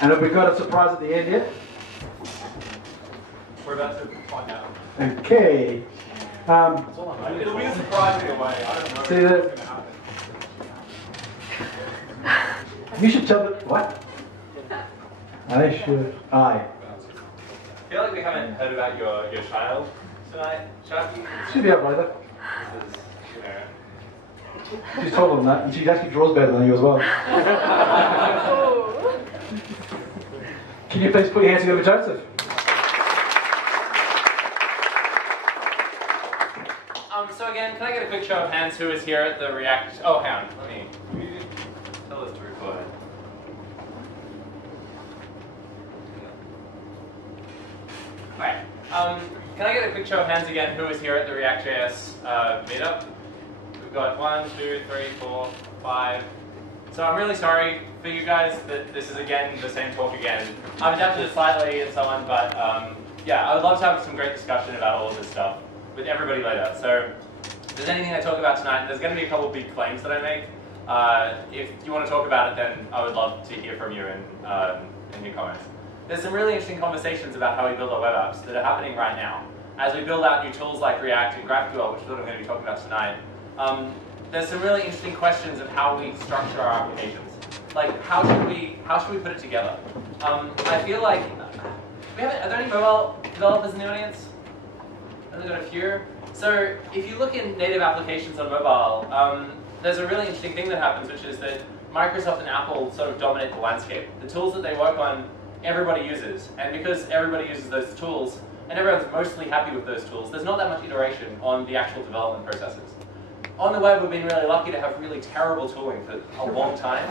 And have we got a surprise at the end yet? We're about to find out. Okay. It'll be a surprise either way. I don't know See that? what's going to happen. You should tell them what? I should. I feel like we haven't heard about your child tonight, Sharky. She'll be up later. This is, you know. She's taller than that, and she actually draws better than you as well. Can you please put your hands together for Joseph? So again, can I get a quick show of hands who is here at the React? Oh, hang on. Let me tell us to record. Alright. Can I get a quick show of hands again who is here at the React.js meetup? We've got 1, 2, 3, 4, 5. So I'm really sorry for you guys that this is again the same talk again. I've adapted it slightly and so on, but yeah, I would love to have some great discussion about all of this stuff with everybody later. So if there's anything I talk about tonight, there's going to be a couple of big claims that I make. If you want to talk about it, then I would love to hear from you in your comments. There's some really interesting conversations about how we build our web apps that are happening right now. As we build out new tools like React and GraphQL, which is what I'm going to be talking about tonight, there's some really interesting questions of how we structure our applications. Like, how should we put it together? I feel like, are there any mobile developers in the audience? I've only got a few. So if you look in native applications on mobile, there's a really interesting thing that happens, which is that Microsoft and Apple sort of dominate the landscape. The tools that they work on, everybody uses. And because everybody uses those tools, and everyone's mostly happy with those tools, there's not that much iteration on the actual development processes. On the web, we've been really lucky to have really terrible tooling for a long time,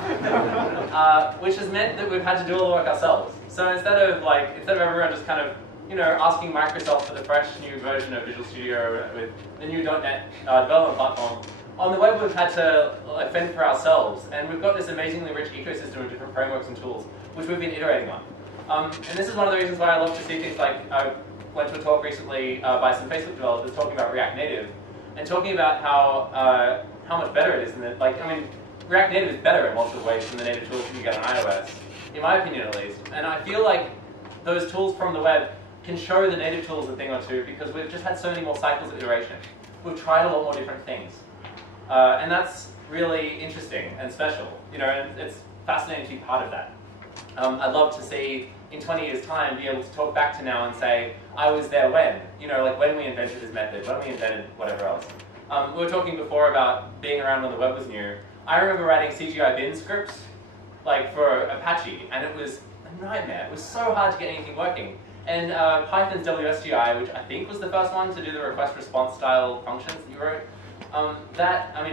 which has meant that we've had to do all the work ourselves. So instead of everyone just kind of, asking Microsoft for the fresh new version of Visual Studio with the new .NET development platform, on the web we've had to fend for ourselves, and we've got this amazingly rich ecosystem of different frameworks and tools, which we've been iterating on. And this is one of the reasons why I love to see things like, I went to a talk recently by some Facebook developers talking about React Native, and talking about how much better it is. React Native is better in lots of ways than the native tools you get on iOS, in my opinion at least. And I feel like those tools from the web can show the native tools a thing or two because we've just had so many more cycles of iteration. We've tried a lot more different things. And that's really interesting and special, and it's fascinating to be part of that. I'd love to see, in 20 years' time, be able to talk back to now and say, I was there when, like when we invented this method, when we invented whatever else. We were talking before about being around when the web was new. I remember writing CGI bin scripts, like for Apache, and it was a nightmare. It was so hard to get anything working. And Python's WSGI, which I think was the first one to do the request-response style functions that you wrote,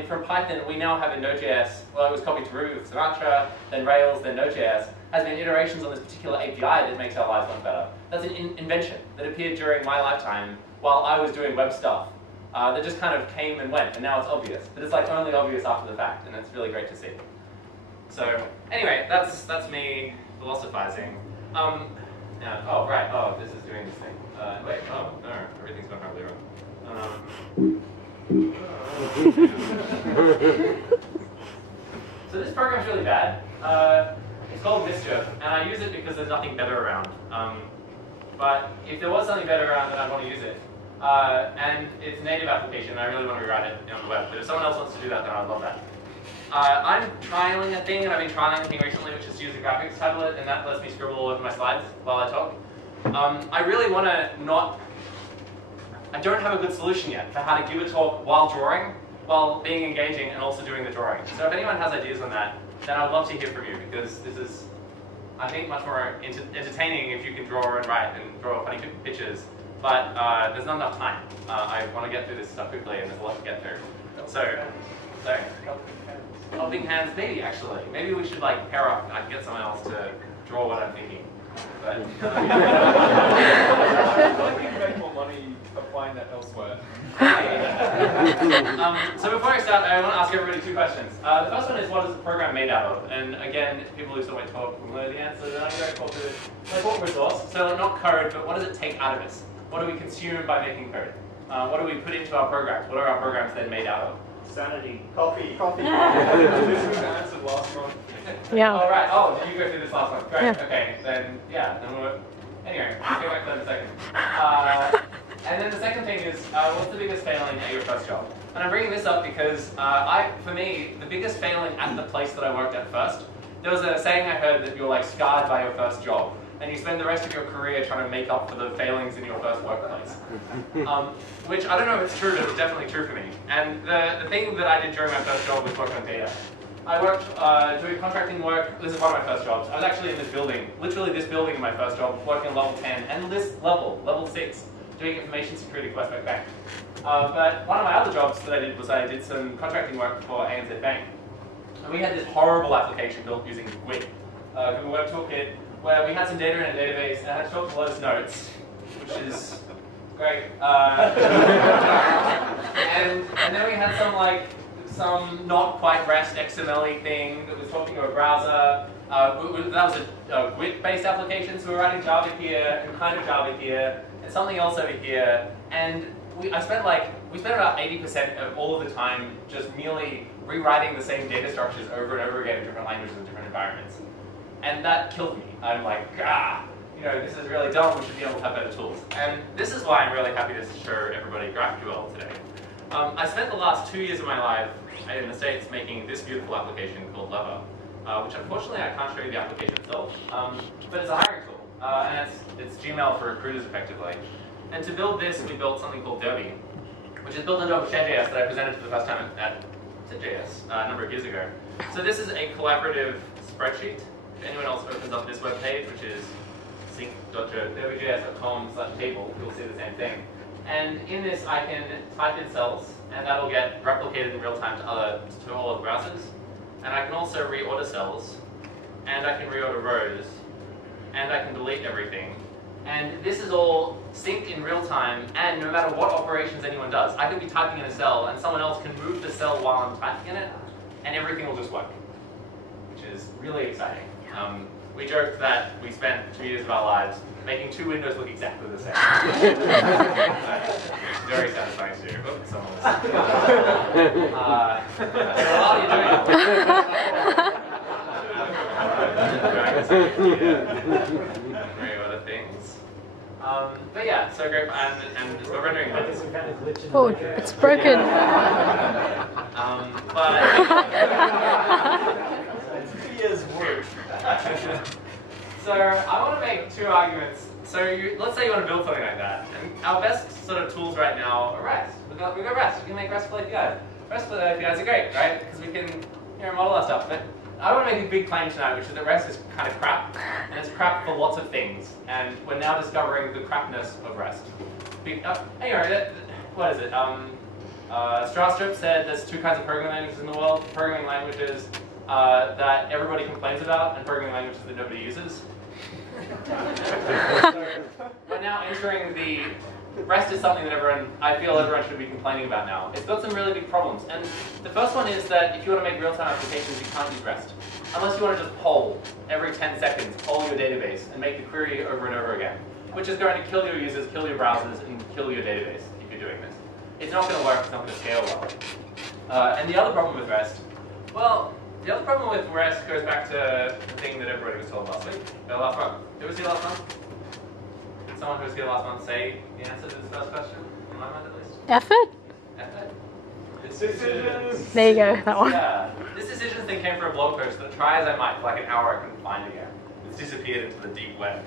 from Python, we now have in Node.js, well, it was copied to Ruby with Sumatra, then Rails, then Node.js, has been iterations on this particular API that makes our lives much better. That's an invention that appeared during my lifetime while I was doing web stuff. That just kind of came and went, and now it's obvious. But it's like only obvious after the fact, and it's really great to see. So anyway, that's me philosophizing. Oh, right, this is doing this thing. Wait, oh, no, everything's gone horribly wrong. So this program's really bad. It's called Mischief, and I use it because there's nothing better around. But if there was something better around, then I'd want to use it. And it's a native application, and I really want to rewrite it on the web. But if someone else wants to do that, then I'd love that. I'm trialing a thing, and I've been trialing a thing recently, which is to use a graphics tablet, and that lets me scribble all over my slides while I talk. I really want to I don't have a good solution yet for how to give a talk while drawing, while being engaging, and also doing the drawing. So if anyone has ideas on that, then I'd love to hear from you, because this is, I think, much more entertaining if you can draw and write and draw funny pictures. But there's not enough time. I want to get through this stuff quickly, and there's a lot to get through. So helping hands, maybe actually. Maybe we should pair up and I can get someone else to draw what I'm thinking. But I think you can make more money applying that elsewhere. So before I start, I want to ask everybody two questions. The first one is, what is the program made out of? And again, people who saw my talk will know the answer. Then I'm going to talk to what resource. So not code, but what does it take out of us? What do we consume by making code? What do we put into our programs? What are our programs then made out of? Sanity. Coffee. Coffee. This was answered last month. Yeah. All right. Oh, did you go through this last one? Great. Yeah. Okay. Then yeah. Then we'll. Anyway, we'll get back to that in a second. And then the second thing is, what's the biggest failing at your first job? And I'm bringing this up because for me, the biggest failing at the place that I worked at first, there was a saying I heard that you're like scarred by your first job, and you spend the rest of your career trying to make up for the failings in your first workplace. Which I don't know if it's true, but it's definitely true for me. And the thing that I did during my first job was work on data. I worked doing contracting work. This is one of my first jobs. I was actually in this building, literally this building in my first job, working on level 10 and this level 6, doing information security for Westpac Bank. But one of my other jobs that I did was I did some contracting work for ANZ Bank. And we had this horrible application built using GWT, Google Web Toolkit, where we had some data in a database and I had to show up to Lotus Notes, which is great. And then we had some not quite REST XML-y thing that was talking to a browser. That was a GWT-based application, so we were writing Java here, and kind of Java here, and something else over here. And we spent about 80% of all of the time just merely rewriting the same data structures over and over again in different languages and different environments. And that killed me. I'm like, this is really dumb, we should be able to have better tools. And this is why I'm really happy to show everybody GraphQL today. I spent the last 2 years of my life in the States making this beautiful application called Lever, which unfortunately I can't show you the application itself, but it's a hiring tool, and it's Gmail for recruiters effectively. And to build this, we built something called Derby, which is built on top of SYDJS that I presented for the first time at SYDJS a number of years ago. So this is a collaborative spreadsheet. If anyone else opens up this web page, which is sync.derbyjs.com/table, you'll see the same thing. And in this, I can type in cells, and that'll get replicated in real time to all of the browsers. And I can also reorder cells, and I can reorder rows, and I can delete everything. And this is all synced in real time, and no matter what operations anyone does, I could be typing in a cell, and someone else can move the cell while I'm typing in it, and everything will just work, which is really exciting. We joked that we spent 2 years of our lives making 2 windows look exactly the same. Very satisfying to do. Oops, someone was. While you're doing very other things. But yeah, so great, and it's got rendering buttons. Oh, it's broken. But so I want to make 2 arguments. So let's say you want to build something like that. And our best sort of tools right now are REST. We've got REST. We can make RESTful APIs. RESTful APIs are great, right? Because we can model our stuff. But I want to make a big claim tonight, which is that REST is kind of crap. And it's crap for lots of things. And we're now discovering the crapness of REST. Anyway, what is it? Strauss said there's 2 kinds of programming languages in the world. Programming languages that everybody complains about, and programming languages that nobody uses. So we're now entering the REST is something that I feel everyone should be complaining about now. It's got some really big problems. And the first one is that if you want to make real-time applications, you can't use REST. Unless you want to just poll every 10 seconds, poll your database, and make the query over and over again, which is going to kill your users, kill your browsers, and kill your database if you're doing this. It's not going to work, it's not going to scale well. And the other problem with REST, the other problem with REST goes back to the thing that everybody was told last week, or last month. Who was here last month? Did someone who was here last month say the answer to this first question? In my mind, at least. Effort? Effort. Decisions. There you go, that one. Yeah. This decisions thing came from a blog post that, try as I might, for like an hour I couldn't find again. It's disappeared into the deep web.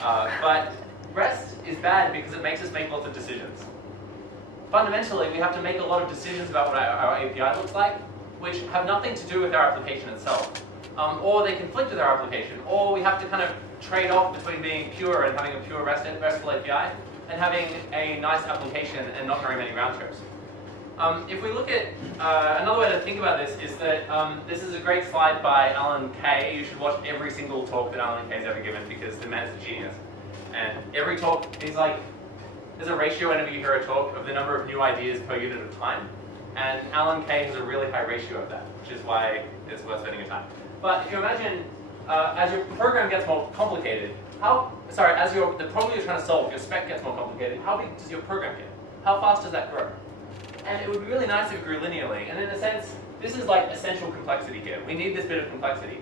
But REST is bad because it makes us make lots of decisions. Fundamentally, we have to make a lot of decisions about what our API looks like, which have nothing to do with our application itself. Or they conflict with our application, or we have to kind of trade off between being pure and having a pure RESTful API, and having a nice application and not very many round trips. If we look at, another way to think about this is that this is a great slide by Alan Kay. You should watch every single talk that Alan Kay's ever given because the man's a genius. And every talk, he's like, there's a ratio whenever you hear a talk of the number of new ideas per unit of time. And Alan Kay has a really high ratio of that, which is why it's worth spending your time. But if you imagine, as your program gets more complicated, as the problem you're trying to solve, your spec gets more complicated, how big does your program get? How fast does that grow? And it would be really nice if it grew linearly. And in a sense, this is like essential complexity here. We need this bit of complexity.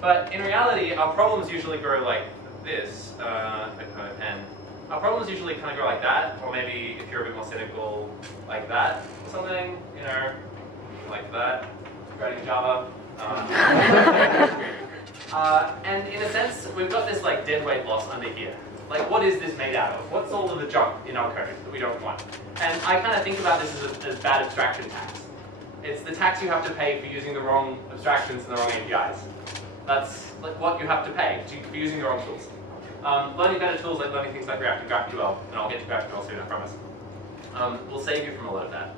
But in reality, our problems usually grow like this, and our problems usually kind of grow like that, or maybe if you're a bit more cynical, like that, or something, you know, like that, writing Java. And in a sense, we've got this like dead weight loss under here. Like, what is this made out of? What's all of the junk in our code that we don't want? And I kind of think about this as bad abstraction tax. It's the tax you have to pay for using the wrong abstractions and the wrong APIs. That's like what you have to pay for using the wrong tools. Learning better tools like learning things like GraphQL, and I'll get to GraphQL soon, I promise, will save you from a lot of that.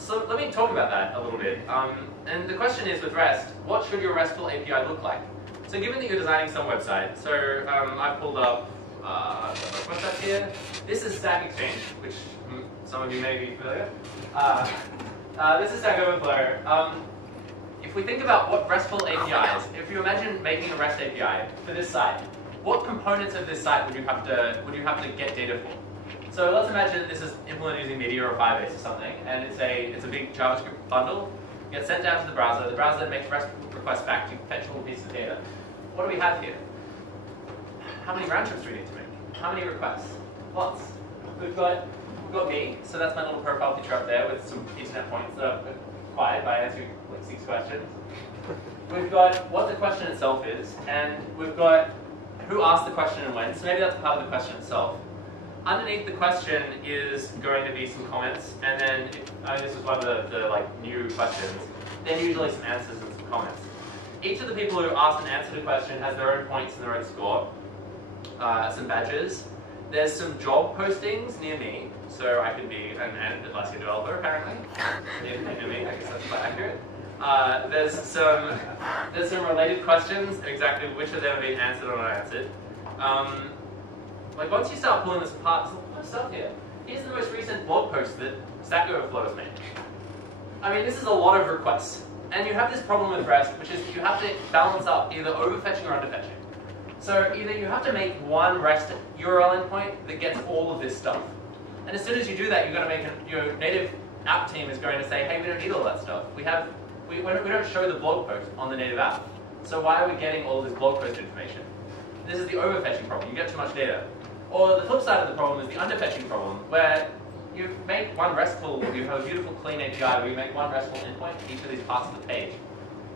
So let me talk about that a little bit. And the question is, with REST, what should your RESTful API look like? So given that you're designing some website, so I pulled up what's up here? This is Stack Exchange, which some of you may be familiar with. This is Stack Overflow. If we think about what RESTful APIs, if you imagine making a REST API for this site, what components of this site would you have to get data for? So let's imagine this is implemented using Meteor or Firebase or something, and it's a big JavaScript bundle. It gets sent down to the browser then makes REST requests back to fetch all pieces of data. What do we have here? How many round trips do we need to make? How many requests? Lots. We've got me, so that's my little profile picture up there with some internet points that I've acquired by answering like 6 questions. We've got what the question itself is, and we've got who asked the question and when, so maybe that's part of the question itself. Underneath the question is going to be some comments, and then, this is one of the like new questions, then usually some answers and some comments. Each of the people who asked and answered a question has their own points and their own score, some badges. There's some job postings near me, so I can be an Atlassian developer apparently. Near me, I guess that's quite accurate. There's some related questions, exactly which of them have been answered or not answered. Like once you start pulling this apart, there's a lot of stuff here. Here's the most recent blog post that Stack Overflow has made. I mean, this is a lot of requests. And you have this problem with REST, which is you have to balance up either overfetching or underfetching. So either you have to make one REST URL endpoint that gets all of this stuff. And as soon as you do that, you're going to make your native app team is going to say, hey, we don't need all that stuff. We don't show the blog post on the native app. So why are we getting all this blog post information? This is the overfetching problem. You get too much data. Or the flip side of the problem is the underfetching problem, where you make one RESTful, you have a beautiful clean API where you make one RESTful endpoint for each of these parts of the page.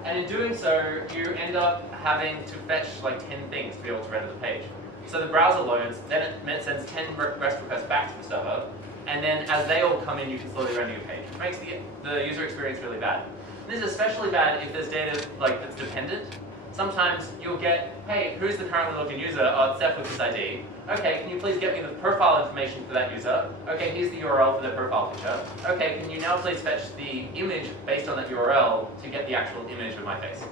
And in doing so, you end up having to fetch like 10 things to be able to render the page. So the browser loads, then it sends 10 REST requests back to the server, and then as they all come in, you can slowly render your page. It makes the user experience really bad. And this is especially bad if there's data like that's dependent. Sometimes you'll get, hey, who's the currently logged in user? Oh, it's Seth with this ID. Okay, can you please get me the profile information for that user? Okay, here's the URL for their profile picture. Okay, can you now please fetch the image based on that URL to get the actual image of my face?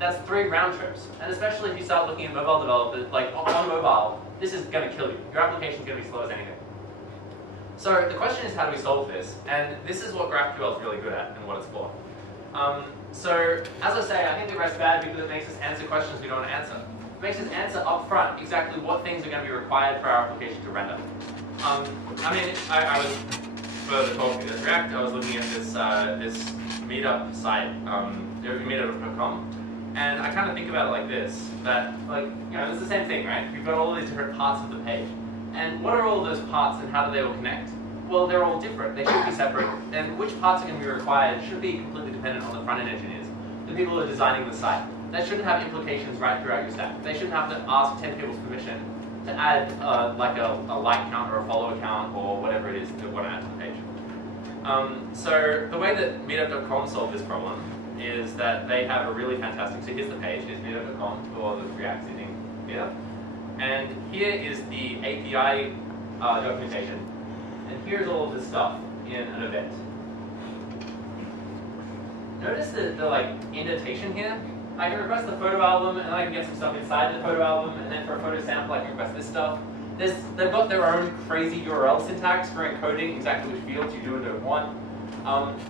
That's 3 round trips. And especially if you start looking at mobile developers, like on mobile, this is going to kill you. Your application's going to be slow as anything. So the question is, how do we solve this? And this is what GraphQL is really good at and what it's for. So, as I say, I think the REST is bad because it makes us answer questions we don't want to answer. It makes us answer up front exactly what things are going to be required for our application to render. I mean, I was, for the talk at React, I was looking at this meetup site, meetup.com, and I kind of think about it like this, that, like, you know, it's the same thing, right? You've got all these different parts of the page. And what are all those parts and how do they all connect? Well, they're all different. They should be separate. And which parts are going to be required should be completely dependent on the front-end engineers, the people who are designing the site. That shouldn't have implications right throughout your stack. They shouldn't have to ask 10 people's permission to add like a like count or a follow count or whatever it is that we want to add to the page. So the way that meetup.com solved this problem is that they have a really fantastic, so here's the page, here's meetup.com for the React using Meetup. And here is the API documentation. And here's all of this stuff in an event. Notice the like indentation here. I can request the photo album, and I can get some stuff inside the photo album, and then for a photo sample, I can request this stuff. They've got their own crazy URL syntax for encoding exactly which fields you do and don't want.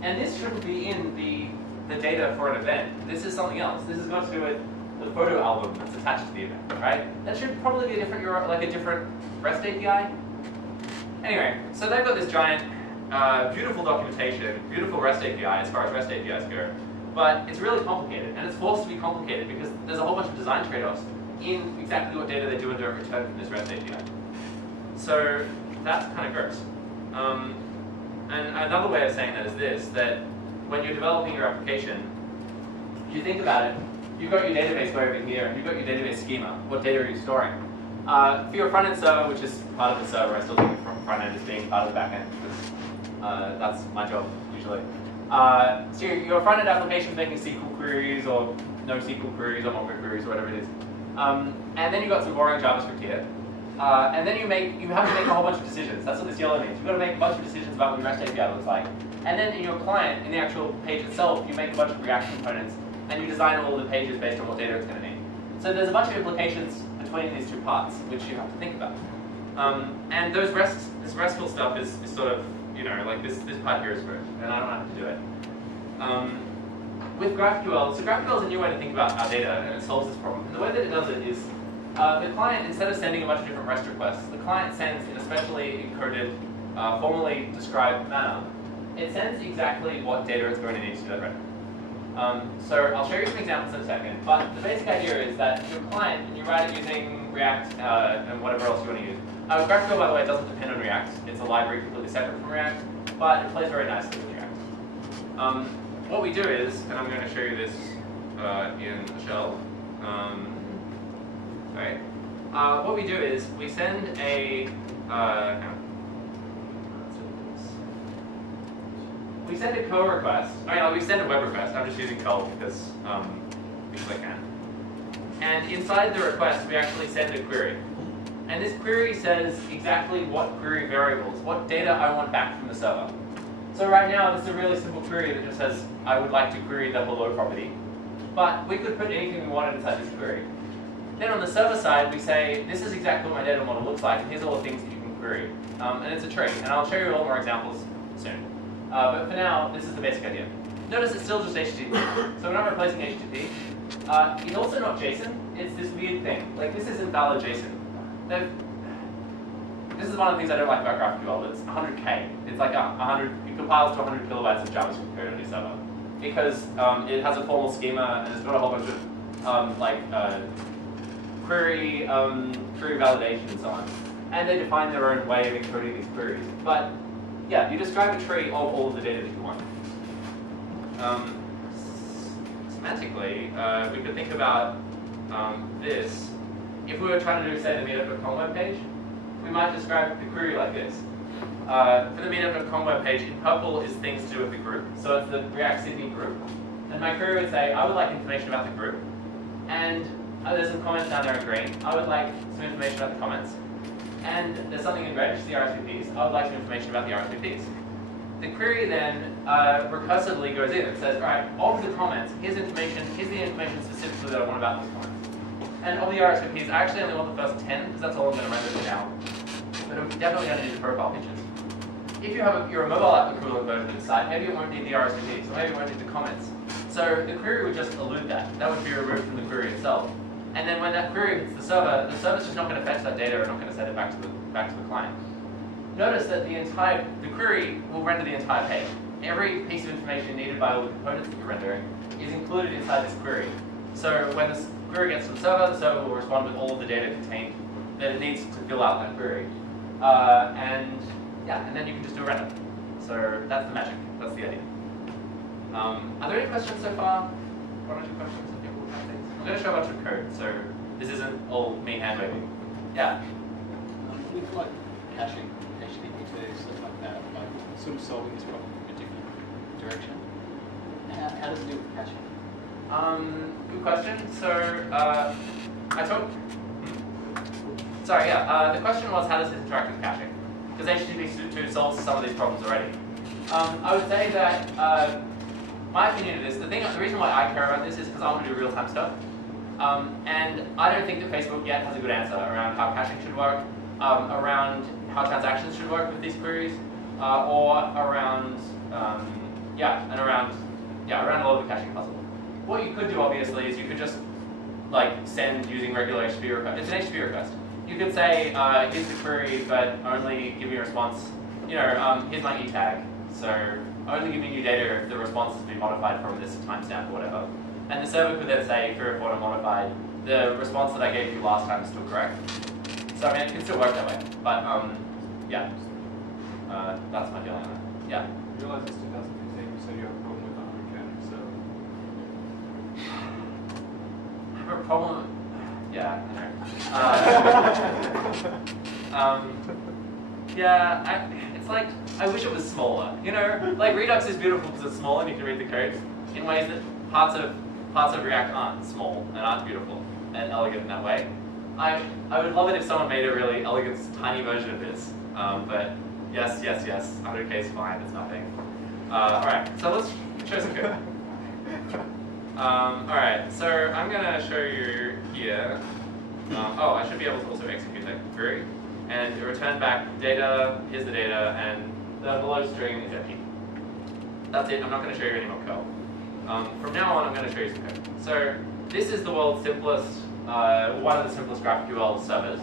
And this shouldn't be in the data for an event. This is something else. This has got to do with the photo album that's attached to the event, right? That should probably be a different URL, like a different REST API. Anyway, so they've got this giant beautiful documentation, beautiful REST API as far as REST APIs go, but it's really complicated, and it's forced to be complicated because there's a whole bunch of design trade-offs in exactly what data they do and don't return from this REST API. So that's kind of gross. And another way of saying that is this, that when you're developing your application, you think about it, you've got your database way over here, and you've got your database schema. What data are you storing? For your front-end server, which is part of the server, I still think of front-end as being part of the back-end, because that's my job, usually. So your front-end application is making SQL queries, or NoSQL queries, or Mongo queries, or whatever it is. And then you've got some boring JavaScript here. And then you have to make a whole bunch of decisions. That's what this yellow means. You've got to make a bunch of decisions about what your REST API looks like. And then in your client, in the actual page itself, you make a bunch of React components, and you design all of the pages based on what data it's going to need. So there's a bunch of implications between these two parts, which you have to think about. And this RESTful stuff is sort of, like this part here is great, and I don't have to do it. With GraphQL, so GraphQL is a new way to think about our data, and it solves this problem. And the way that it does it is, the client, instead of sending a bunch of different REST requests, the client sends in a specially encoded, formally described manner. It sends exactly what data it's going to need to do that render. So I'll show you some examples in a second, but the basic idea is that your client, and you write it using React and whatever else you want to use. GraphQL, by the way, doesn't depend on React. It's a library completely separate from React, but it plays very nicely with React. What we do is, and I'm going to show you this in a shell. Right. What we do is we send a curl request. We send a web request. I'm just using curl because I can. And inside the request, we actually send a query. And this query says exactly what query variables, what data I want back from the server. So right now, this is a really simple query that just says, I would like to query the hello property. But we could put anything we wanted inside this query. Then on the server side, we say, this is exactly what my data model looks like, and here's all the things that you can query. And it's a tree, and I'll show you all more examples soon. But for now, this is the basic idea. Notice it's still just HTTP. So we're not replacing HTTP. It's also not JSON. It's this weird thing. Like, this isn't valid JSON. This is one of the things I don't like about GraphQL. It's 100K. It's like 100, it compiles to 100 kilobytes of JavaScript code on your server. Because it has a formal schema, and it's got a whole bunch of query validation and so on. And they define their own way of encoding these queries. But yeah, you describe a tree of all of the data that you want. Semantically, we could think about this. If we were trying to do, say, the meetup.com web page, we might describe the query like this. For the meetup.com web page, in purple is things to do with the group. So it's the React Sydney group. And my query would say, I would like information about the group. And there's some comments down there in green. I would like some information about the comments. And there's something in red, which is the RSVPs. I would like some information about the RSVPs. The query then recursively goes in and says, all right, of the comments, here's the information specifically that I want about these comments. And of the RSVPs, I actually only want the first 10, because that's all I'm going to render for now. But I'm definitely going to need the profile pictures. If you're a mobile app equivalent version of the site, maybe it won't need the RSVPs, or maybe it won't need the comments. So the query would just elude that. That would be removed from the query itself. And then when that query hits the server's just not going to fetch that data or not going to send it back to the client. Notice that the query will render the entire page. Every piece of information needed by all the components that you're rendering is included inside this query. So when this query gets to the server will respond with all of the data contained that it needs to fill out that query. And then you can just do a render. So that's the magic. That's the idea. Are there any questions so far? One or two questions that people have things? I'm going to show a bunch of code, so this isn't all me hand waving. Yeah. With like caching HTTP2, stuff like that, like sort of solving this problem in a different direction. How does it deal with caching? Good question. So the question was, how does this interact with caching? Because HTTP2 solves some of these problems already. I would say that my opinion of this, the reason why I care about this is because I want to do real-time stuff. And I don't think that Facebook yet has a good answer around how caching should work, around how transactions should work with these queries, or around around a lot of the caching puzzle. What you could do, obviously, is you could just send using regular HTTP request. It's an HTTP request. You could say, here's the query, but only give me a response here's my e tag. So I'm only giving you data if the response has been modified from this timestamp or whatever. And the server could then say, query report modified, the response that I gave you last time is still correct. So I mean, it can still work that way. But yeah, that's my feeling on that. Yeah. I realize it's 2015, you said you have a problem with 100K, so. I have a problem. Yeah, I know. Yeah, it's like, I wish it was smaller. Like Redux is beautiful because it's small and you can read the code in ways that parts of React aren't small and aren't beautiful and elegant in that way. I would love it if someone made a really elegant, tiny version of this. But yes, 100K is fine, it's nothing. Alright, so let's show some code. Alright, so I'm going to show you here. I should be able to also execute that query. And return back data, here's the data, and the below string is empty. That's it, I'm not going to show you any more code. From now on, I'm going to show you some code. So this is the world's simplest, one of the simplest GraphQL servers.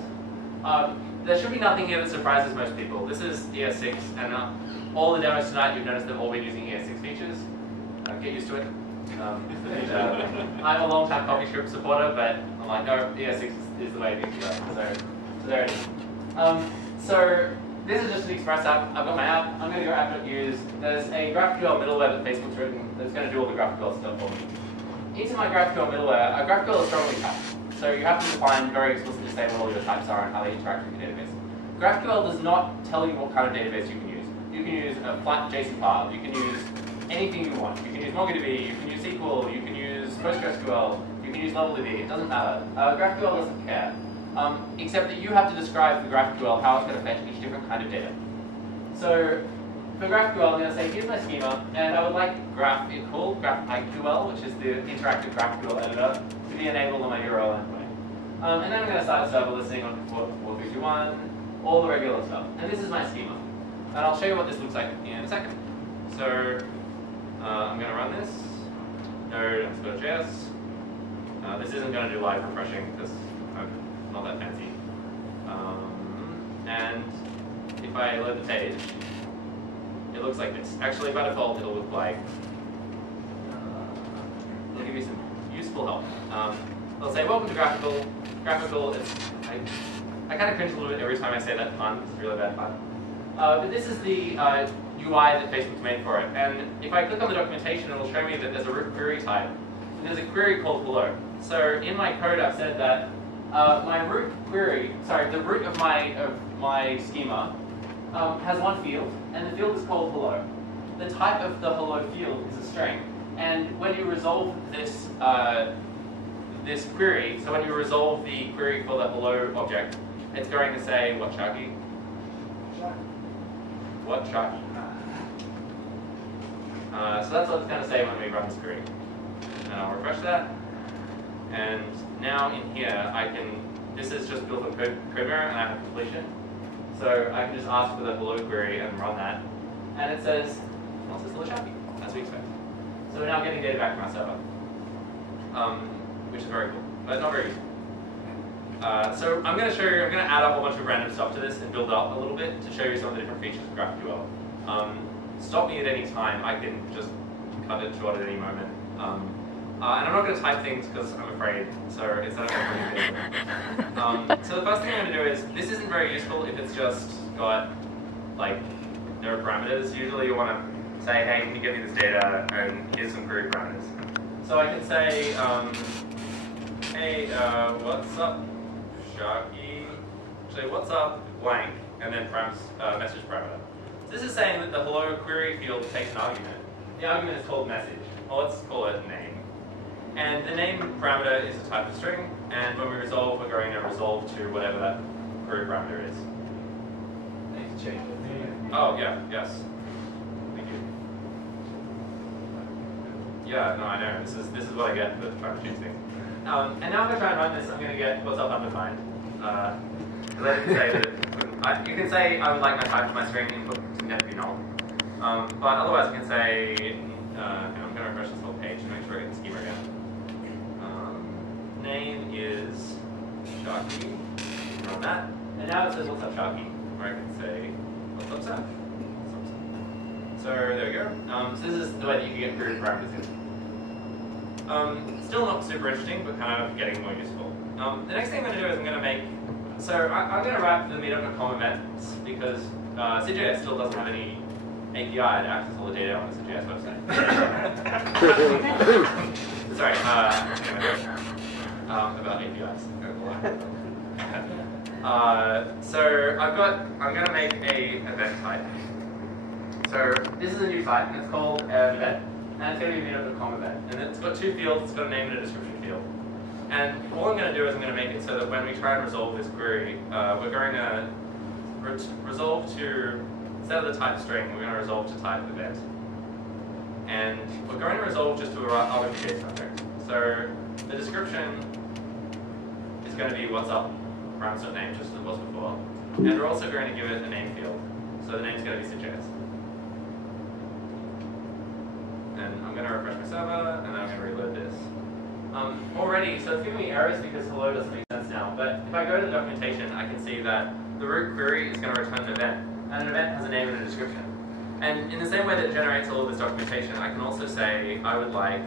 There should be nothing here that surprises most people. This is ES6, and all the demos tonight, you've noticed they've all been using ES6 features. Get used to it. I'm a long-time CoffeeScript supporter, but I'm like, no, ES6 is the way it needs to go. So there it is. So this is just an Express app. I've got my app. I'm going to go app.use. There's a GraphQL middleware that Facebook's written that's going to do all the GraphQL stuff for me. Into my GraphQL middleware, GraphQL is strongly typed. So you have to define very explicitly say what all your types are and how they interact with your database. GraphQL does not tell you what kind of database you can use. You can use a flat JSON file. You can use anything you want. You can use MongoDB. You can use SQL. You can use PostgreSQL. You can use LevelDB. It doesn't matter. GraphQL doesn't care. Except that you have to describe for GraphQL how it's going to fetch each different kind of data. So for GraphQL, I'm going to say, here's my schema, and I would like GraphQL, which is the interactive GraphQL editor, to be enabled on my URL endpoint. And then I'm going to start a server listening on port 4321, all the regular stuff. And this is my schema. And I'll show you what this looks like in a second. So I'm going to run this. Node SYDJS. This isn't going to do live refreshing because I'm not that fancy. And if I load the page, it looks like this. Actually, by default, it'll look like. It'll give you some useful help. It'll say, welcome to Graphical. Graphical is. I kind of cringe a little bit every time I say that fun. It's really bad fun. But this is the UI that Facebook's made for it. And if I click on the documentation, it'll show me that there's a root query type. And there's a query called hello. So in my code, I've said that my root query, the root of my schema has one field, and the field is called hello. The type of the hello field is a string. And when you resolve this this query, so when you resolve the query for the hello object, it's going to say, what, Sharky? What, Sharky? So that's what it's going to say when we run this query. And I'll refresh that. And now in here, this is just built on CodeMirror, and I have completion. So I can just ask for the hello query and run that. And it says, well, it says hello Sharky, as we expect. So we're now getting data back from our server, which is very cool, but not very useful. So I'm going to add up a bunch of random stuff to this and build it up a little bit to show you some of the different features of GraphQL. Stop me at any time, I can just cut it short at any moment. And I'm not going to type things because I'm afraid, so instead I'm going to so the first thing I'm going to do is, this isn't very useful if it's just got, like, no parameters. Usually you want to say, hey, can you give me this data, and here's some query parameters. So I can say, hey, what's up, Sharky? Actually, what's up, blank, and then message parameter. So this is saying that the hello query field takes an argument. The argument is called message, or let's call it name. And the name parameter is a type of string, and when we resolve, we're going to resolve to whatever that query parameter is. I need to change it. Oh, yeah, yes. Thank you. Yeah, no, I know. This is what I get for trying to choose things. And now if I try and run this, I'm going to get what's up undefined. Let it say that you can say I would like my type of my string input to never be null. But otherwise, I can say I'm going to refresh this whole page to make sure I get the schema again. Name is Sharky. Run that. And now it says what's up Sharky. Or I can say what's up Seth. So there we go. So this is the way that you can get query parameters in. Still not super interesting, but kind of getting more useful. The next thing I'm going to do is I'm going to make, so I'm going to wrap the meetup.com events because SYDJS still doesn't have any API to access all the data on the SYDJS website. Sorry, anyway, about APIs. So I'm going to make a event type. So this is a new type, and it's called an event, and it's going to be a meetup.com event. And it's got two fields, it's got a name and a description field. And all I'm going to do is I'm going to make it so that when we try and resolve this query, we're going to resolve to, instead of the type string, we're going to resolve to type event. And we're going to resolve just to a arbitrary case object. So the description is going to be what's up, parameter name, just as it was before. And we're also going to give it a name field. So the name's going to be SYDJS. And I'm going to refresh my server, and then I'm going to reload this. Already, so it's giving me errors because hello doesn't make sense now. But if I go to the documentation, I can see that the root query is going to return an event. And an event has a name and a description. And in the same way that it generates all of this documentation, I can also say I would like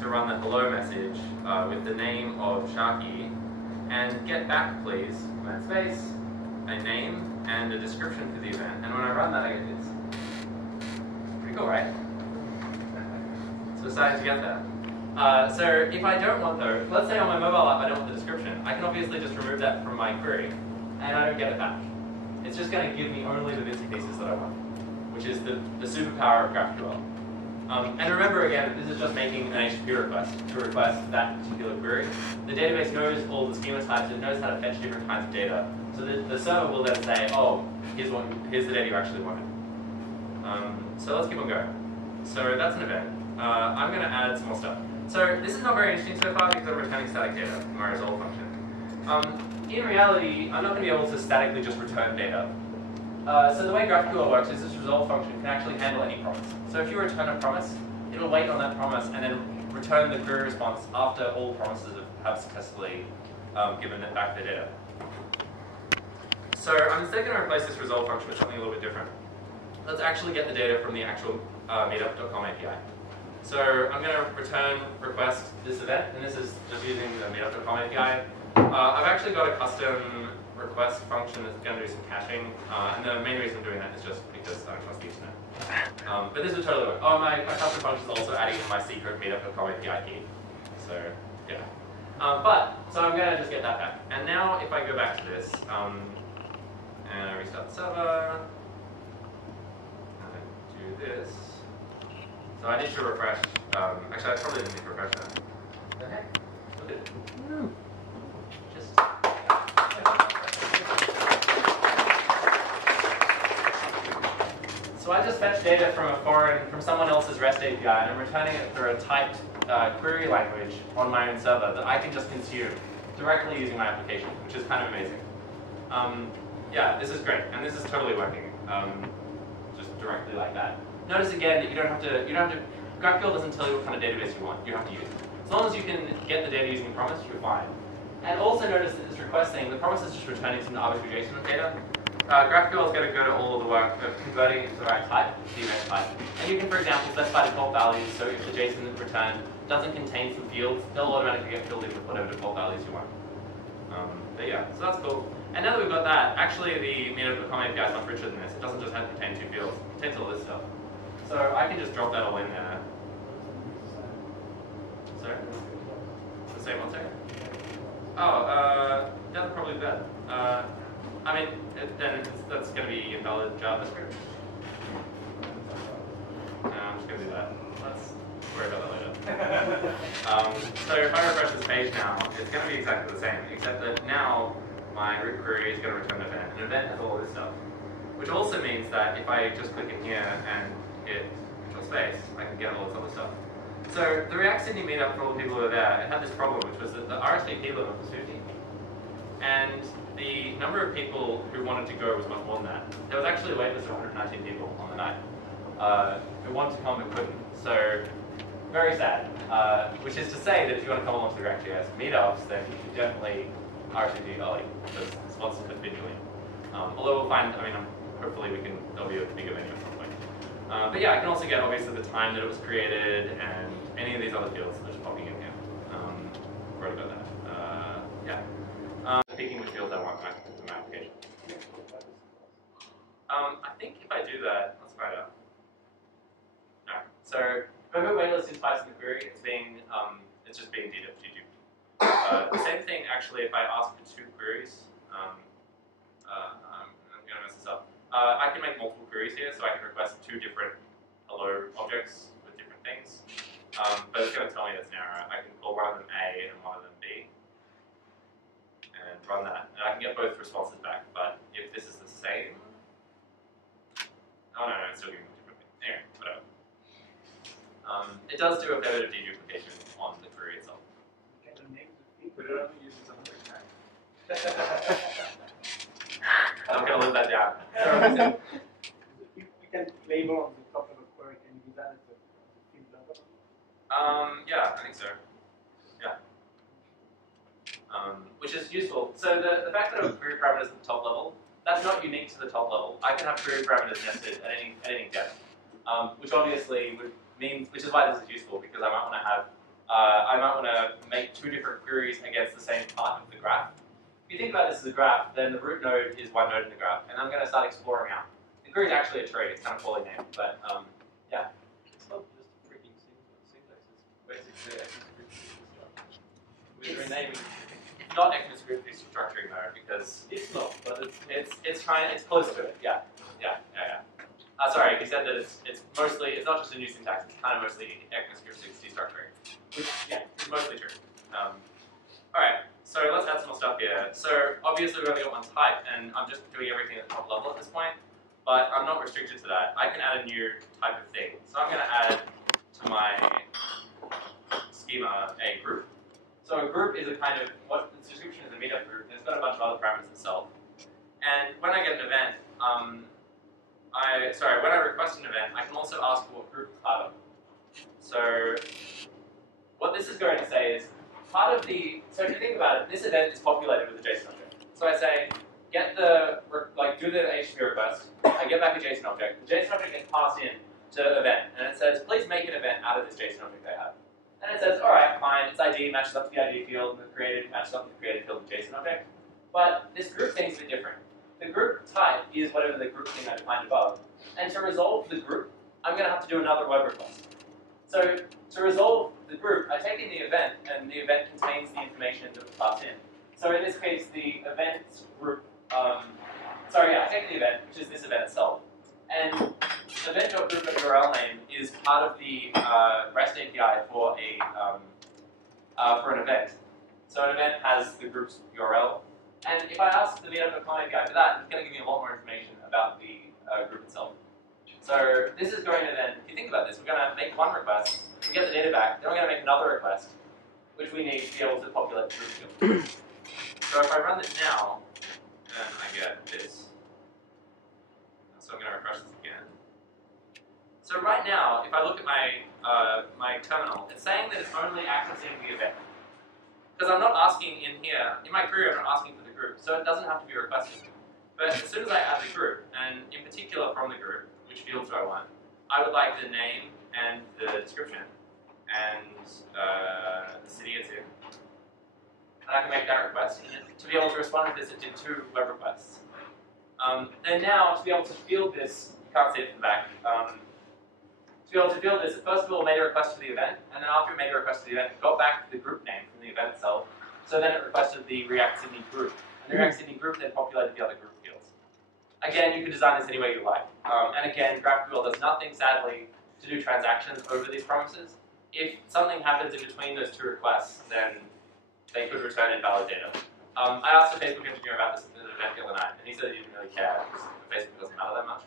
to run the hello message with the name of Sharky, and get back, please, command space, a name, and a description for the event. And when I run that, I get this. Pretty cool, right? So we're starting to get that. So if I don't want though, let's say on my mobile app I don't want the description, I can obviously just remove that from my query, and I don't get it back. It's just going to give me only the bits and pieces that I want, which is the superpower of GraphQL. And remember again, this is just making an HTTP request to request that particular query. The database knows all the schema types, it knows how to fetch different kinds of data. So the server will then say, oh, here's the data you actually wanted. So let's keep on going. So that's an event. I'm going to add some more stuff. So this is not very interesting so far because I'm returning static data in my resolve function. In reality, I'm not going to be able to statically just return data. So the way GraphQL works is this resolve function can actually handle any promise. So if you return a promise, it'll wait on that promise and then return the query response after all promises have successfully given it back the data. So I'm instead going to replace this resolve function with something a little bit different. Let's actually get the data from the actual meetup.com API. So I'm going to return request this event, and this is just using the meetup.com API. I've actually got a custom request function that's going to do some caching, and the main reason I'm doing that is just because I don't trust the internet. But this would totally work. Oh, my custom function is also adding in my secret meetup.com API key. So yeah. So I'm going to just get that back. And now if I go back to this, and I restart the server, and I do this. So I need to refresh. Actually, I probably didn't need to refresh that. Okay. Look at it. Just. So I just fetched data from someone else's REST API, and I'm returning it through a typed query language on my own server that I can just consume directly using my application, which is kind of amazing. Yeah, this is great, and this is totally working, just directly like that. Notice again that you don't have to, GraphQL doesn't tell you what kind of database you want, you have to use it. As long as you can get the data using the promise, you're fine. And also notice that this request thing, the promise is just returning some arbitrary JSON of data. GraphQL is going to go to all of the work of converting it to the right type, the event type. And you can, for example, specify default values, so if the JSON that's returned doesn't contain some fields, they'll automatically get filled in with whatever default values you want. But yeah, so that's cool. And now that we've got that, actually the meetup.com API is much richer than this. It doesn't just have to contain two fields, it contains all this stuff. So I can just drop that all in there. Sorry? The same one second? Oh, that's probably bad. I mean, that's going to be invalid JavaScript. I'm just going to do that. Let's worry about that later. So if I refresh this page now, it's going to be exactly the same, except that now my root query is going to return an event. An event has all this stuff, which also means that if I just click in here and hit Control Space, I can get all this other stuff. So the React Sydney meetup, for all the people who were there, it had this problem, which was that the RSVP limit was 50. And the number of people who wanted to go was much more than that. There was actually a waitlist of 119 people on the night who wanted to come but couldn't. So very sad. Which is to say that if you want to come along to the GraphQL meetups, then you should definitely RSVP early because spots are fit billion. Although we'll find, I mean, hopefully there'll be a bigger venue at some point. But yeah, I can also get obviously the time that it was created and any of these other fields that are just popping in here. Wrote about that. Yeah. Picking which fields I want in my application. I think if I do that, let's find out. Alright, so if I put waitlist in twice in the query, it's just being deduped. The same thing actually if I ask for 2 queries. I'm going to mess this up. I can make multiple queries here, so I can request 2 different hello objects with different things. But it's going to tell me that's an error. I can call one of them A and one of them B. And run that. And I can get both responses back, but if this is the same... Oh no, it's still giving me different things. Anyway, whatever. It does do a fair bit of deduplication on the query itself. But it only uses 100 I'm going to live that down. You can label on the top of a query, can you do that as a field level? Yeah, I think so. Yeah. Which is useful. So the fact that I have query parameters at the top level, that's not unique to the top level. I can have query parameters nested at any depth, which obviously which is why this is useful, because I might want to have, I might want to make 2 different queries against the same part of the graph. If you think about this as a graph, then the root node is one node in the graph, and I'm going to start exploring out. The query is actually a tree. It's kind of poorly named, but yeah. It's not just a freaking syntax, it's basically ECMAScript. With renaming, not ECMAScript structuring though, because It's not, but it's close to it. Yeah. Sorry, he said that it's not just a new syntax. It's kind of mostly ECMAScript destructuring, which is mostly true. All right. So let's add some more stuff here. So obviously we've only got one type, and I'm just doing everything at the top level at this point. But I'm not restricted to that. I can add a new type of thing. So I'm going to add to my schema a group. So a group is a kind of, what the description is a meetup group, and it's got a bunch of other parameters itself. And when I get an event, when I request an event, I can also ask for what group it's part of. So what this is going to say is, so if you think about it, this event is populated with a JSON object. So I say, do the HTTP request, I get back a JSON object. The JSON object gets passed in to event, and it says, please make an event out of this JSON object I have. And it says, all right, fine, its ID matches up to the ID field, and the created matches up to the created field of the JSON object. But this group thing is a bit different. The group type is whatever the group thing I defined above. And to resolve the group, I'm going to have to do another web request. So to resolve the group, I take in the event, and the event contains the information that was passed in. So in this case, the events group, I take in the event, which is this event itself. And event.group.url name is part of the REST API for an event. So an event has the group's URL. And if I ask the meetup.com API for that, it's going to give me a lot more information about the group itself. So this is going to then, if you think about this, we're going to make one request, we get the data back, then we're going to make another request, which we need to be able to populate the group field. So if I run this now, then I get this. So I'm going to refresh this again. So right now, if I look at my my terminal, it's saying that it's only accessing the event. Because I'm not asking in here, in my query I'm not asking for the group, so it doesn't have to be requested. But as soon as I add the group, and in particular from the group, which fields do I want, I would like the name and the description, and the city it's in. And I can make that request. And to be able to respond to this, it did 2 web requests. Then now, to be able to field this, you can't see it from the back, to be able to field this, it first of all made a request to the event, and then after it made a request to the event, it got back the group name from the event itself, so then it requested the React Sydney group. And the React Sydney group then populated the other group fields. Again, you can design this any way you like. And again, GraphQL does nothing, sadly, to do transactions over these promises. If something happens in between those 2 requests, then they could return invalid data. I asked a Facebook engineer about this at an event the other night, and he said he didn't really care, because Facebook doesn't matter that much.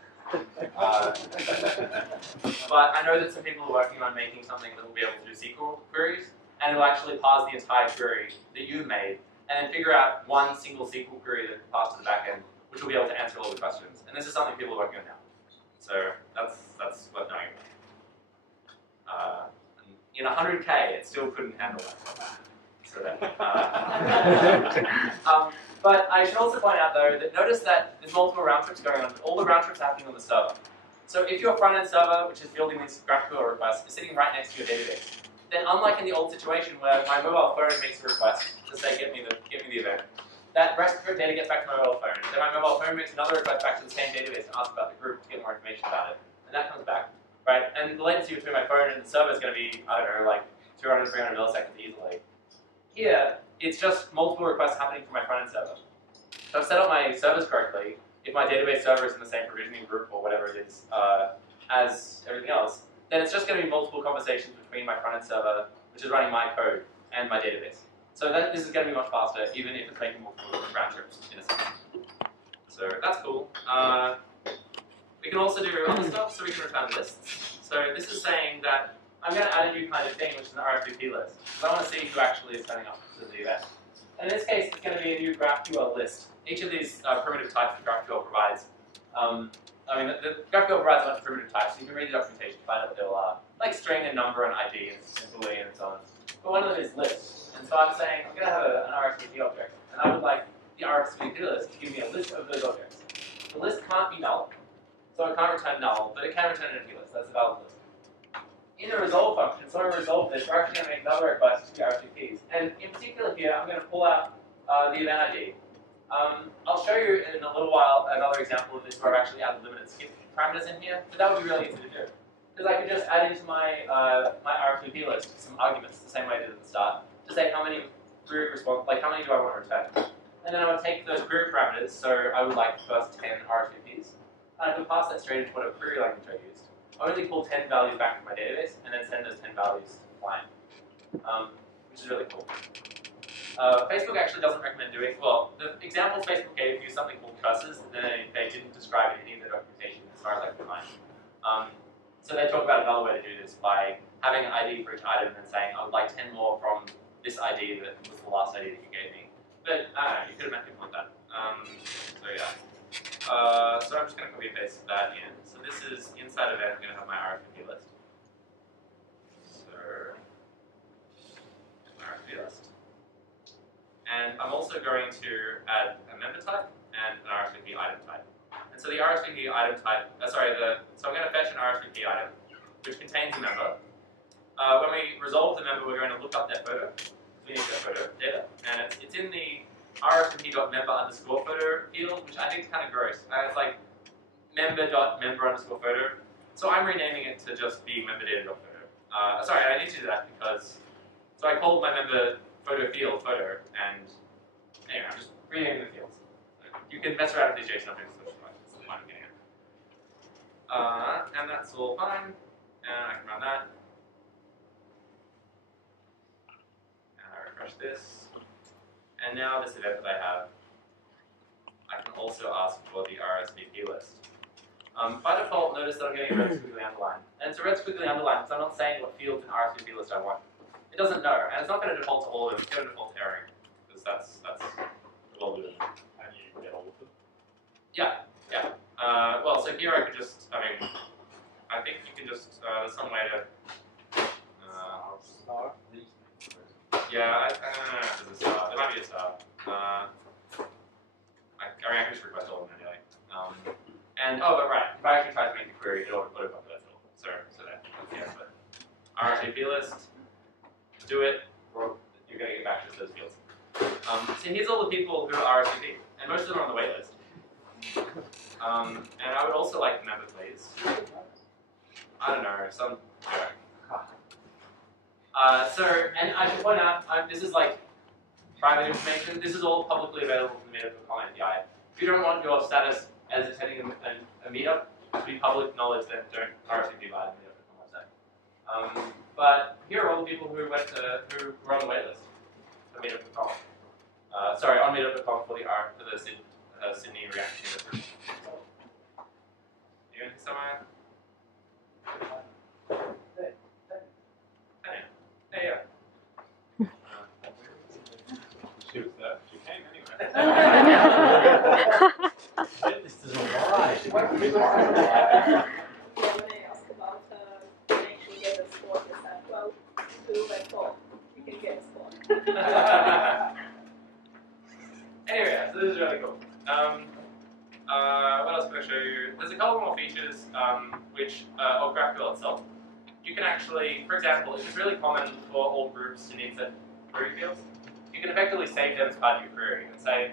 But I know that some people are working on making something that will be able to do SQL queries, and it will actually parse the entire query that you've made, and then figure out one single SQL query that can pass to the backend, which will be able to answer all the questions. And this is something people are working on now. So that's worth knowing about. In 100K, it still couldn't handle that. So but I should also point out, though, that notice that there's multiple round trips going on. All the round trips are happening on the server. So if your front-end server, which is fielding these GraphQL requests, is sitting right next to your database, then unlike in the old situation where my mobile phone makes a request to say get me the event, that rest of the data gets back to my mobile phone. Then my mobile phone makes another request back to the same database and asks about the group to get more information about it, and that comes back, right? And the latency between my phone and the server is going to be, I don't know, like 200, 300 milliseconds easily. Here, it's just multiple requests happening from my front-end server. So I've set up my servers correctly. If my database server is in the same provisioning group or whatever it is as everything else, then it's just going to be multiple conversations between my front-end server, which is running my code, and my database. So this is going to be much faster, even if it's making multiple round trips in a second. So that's cool. We can also do other stuff, so we can return lists. So this is saying that I'm going to add a new kind of thing, which is an RSVP list. So I want to see who actually is turning up to the event. And in this case, it's going to be a new GraphQL list. Each of these primitive types that GraphQL provides, the GraphQL provides a bunch of primitive types, so you can read the documentation to find out what they all are, like string and number and ID and boolean and so on. But one of them is list. And so I'm saying I'm going to have an RSVP object, and I would like the RSVP list to give me a list of those objects. The list can't be null, so it can't return null, but it can return an empty list. That's a valid list. In the resolve function, so when we resolve this, we're actually going to make another request to the RSVPs. And in particular here, I'm going to pull out the event ID. I'll show you in a little while another example of this where I've actually added limited skip parameters in here, but that would be really easy to do. Because I could just add into my my RSVP list some arguments the same way I did at the start to say how many query response, like how many do I want to return. And then I would take those query parameters, so I would like the first 10 RSVPs, and I could pass that straight into whatever query language I used. I only pull 10 values back from my database and then send those 10 values to the client, which is really cool. Facebook actually doesn't recommend doing, well, the examples Facebook gave use something called curses, and then they didn't describe it in any of the documentation as far as I could find. So they talk about another way to do this by having an ID for each item and then saying, I would like 10 more from this ID that was the last ID that you gave me. But I don't know, you could have made it like that. So yeah. So I'm just going to copy and paste that in. So this is inside of it, I'm going to have my RSVP list. So, RSVP list. And I'm also going to add a member type and an RSVP item type. And so the RSVP item type, so I'm going to fetch an RSVP item, which contains a member. When we resolve the member, we're going to look up their photo. We need their photo data, and it's in the RSVP.member_photo field, which I think is kind of gross. It's like member.member_photo. So I'm renaming it to just be memberdata.photo. Sorry, I need to do that because, so I called my member photo field photo, and anyway, I'm just renaming the fields. You can mess around with these JSON objects, which is fine. That's the point I'm getting at. And that's all fine, and I can run that. And I refresh this. And now this event that I have, I can also ask for the RSVP list. By default, notice that I'm getting a red squiggly underline. And it's a red squiggly underline because I'm not saying what fields in RSVP list I want. It doesn't know, and it's not going to default to all of them. It's going to default to erroring, because that's well done. And you get all of them? Yeah. Well, so here I could just, I think you can just, there's some way to, yeah, I don't know if there's a star. There might be a star. I can just request all of them anyway. But right, if I actually try to make a query, it'll auto-populate it all. So that's but RSVP list, do it, or you're going to get back to those fields. So here's all the people who are RSVP, and most of them are on the wait list. And I would also like the member, please. I don't know, some joke. And I should point out, this is like private information. This is all publicly available from the meetup.com API. If you don't want your status as attending a meetup to be public knowledge, then don't RSVP via the meetup.com website. But here are all the people who were on the waitlist for meetup.com. Sorry, on meetup.com for the Sydney React Team. You going somewhere? Hey, yeah. She was there. She came anyway. This is all right. When they ask about actually get a score, they said, well, do by phone, you can get a score. Anyway, so this is really cool. what else can I show you? There's a couple more features of GraphQL itself. You can actually, for example, it's really common for all groups to need set query fields. You can effectively save them as part of your query and say,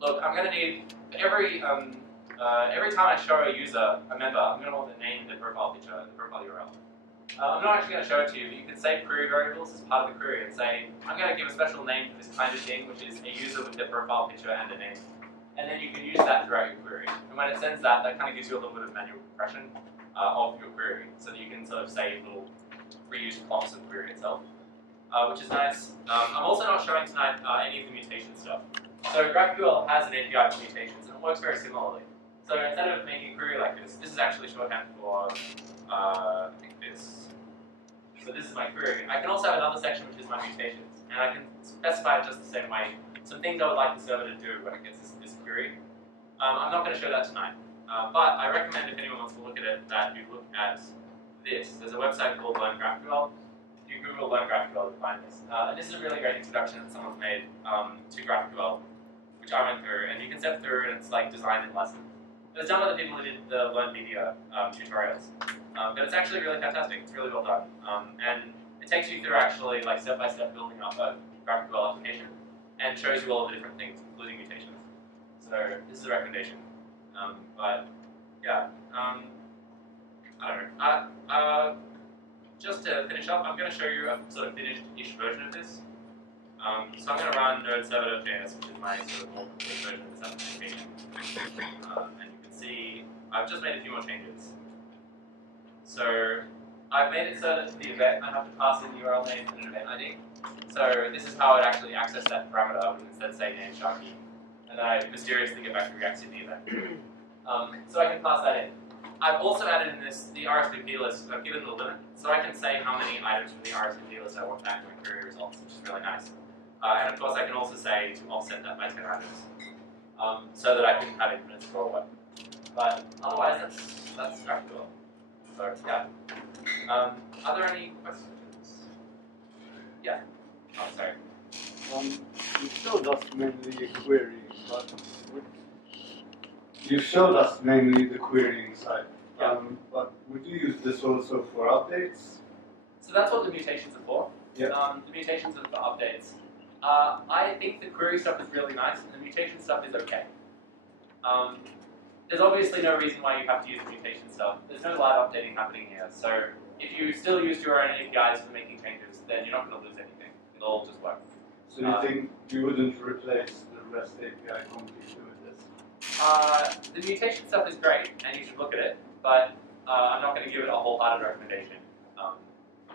look, I'm going to need every time I show a user a member, I'm going to want to name the profile picture, the profile URL. I'm not actually going to show it to you, but you can save query variables as part of the query and say, I'm going to give a special name for this kind of thing, which is a user with their profile picture and a name. And then you can use that throughout your query. And when it sends that, that kind of gives you a little bit of manual compression of your query, so that you can sort of save little reused blocks of query itself, which is nice. I'm also not showing tonight any of the mutation stuff. So GraphQL has an API for mutations, and it works very similarly. So instead of making a query like this is actually shorthand for, I think this. So this is my query. I can also have another section which is my mutations, and I can specify it just the same way. Some things I would like the server to do when it gets this query. I'm not going to show that tonight, but I recommend if anyone wants to look at it, that you look at this. There's a website called Learn GraphQL. You Google Learn GraphQL to find this. And this is a really great introduction that someone's made to GraphQL, which I went through, and you can step through, and it's like designed in lessons. There's some other people who did the Learn Media tutorials, but it's actually really fantastic. It's really well done, and it takes you through actually like step-by-step building up a GraphQL application, and shows you all of the different things, including mutations. So this is a recommendation. But yeah, I don't know. Just to finish up, I'm going to show you a sort of finished-ish version of this. So I'm going to run node server.js, which is my sort of more complete version of this application. And you can see I've just made a few more changes. So I've made it so that for the event I have to pass in the URL name and an event ID. So this is how I'd actually access that parameter. I would instead say name sharky, and then I mysteriously get back to React in the event. So I can pass that in. I've also added in this the RSVP list. I've given it a limit, so I can say how many items from the RSVP list I want back in my query results, which is really nice. And of course, I can also say to offset that by 10 items, so that I can have infinite scroll. But otherwise, that's GraphQL. So yeah. Are there any questions? Yeah. Oh, sorry. You showed us mainly a query, but you showed us mainly the querying side. Yeah. But would you use this also for updates? So that's what the mutations are for. Yeah. The mutations are for updates. I think the query stuff is really nice, and the mutation stuff is okay. There's obviously no reason why you have to use the mutation stuff. There's no live updating happening here, so if you still use your own APIs for making changes, then you're not going to lose anything. It'll all just work. So you think you wouldn't replace the REST API completely with this? The mutation stuff is great, and you should look at it, but I'm not going to give it a wholehearted recommendation.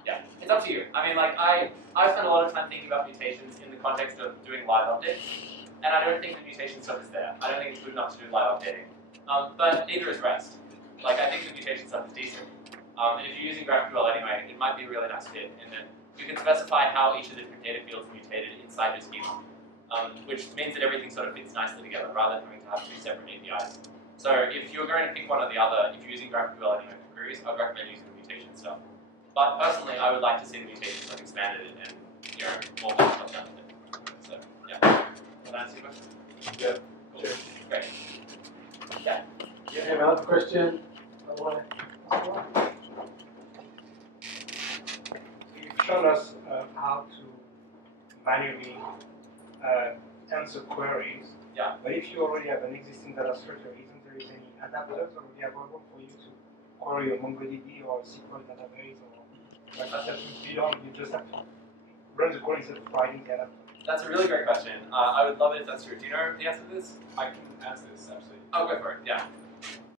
Yeah, it's up to you. I mean, like, I spent a lot of time thinking about mutations in the context of doing live updates, and I don't think the mutation stuff is there. I don't think it's good enough to do live updating. But neither is REST. Like, I think the mutation stuff is decent. And if you're using GraphQL anyway, it might be a really nice fit in that you can specify how each of the different data fields are mutated inside your schema, which means that everything sort of fits nicely together rather than having to have two separate APIs. So if you're going to pick one or the other, if you're using GraphQL anyway for queries, I'd recommend using the mutation stuff. But personally, I would like to see the mutation stuff expanded and, you know, more stuff done with it. So, yeah. Does that answer your question? Yeah. Cool. Great. Yeah. You have another question? You've shown us how to manually answer queries. Yeah. But if you already have an existing data structure, isn't there any adapters already available for you to query a MongoDB or a SQL database or like that? You don't. You just have to run the query instead of writing the adapter. That's a really great question. I would love it if that's true. Do you know the answer to this? I can answer this actually. Oh, go for it. Yeah.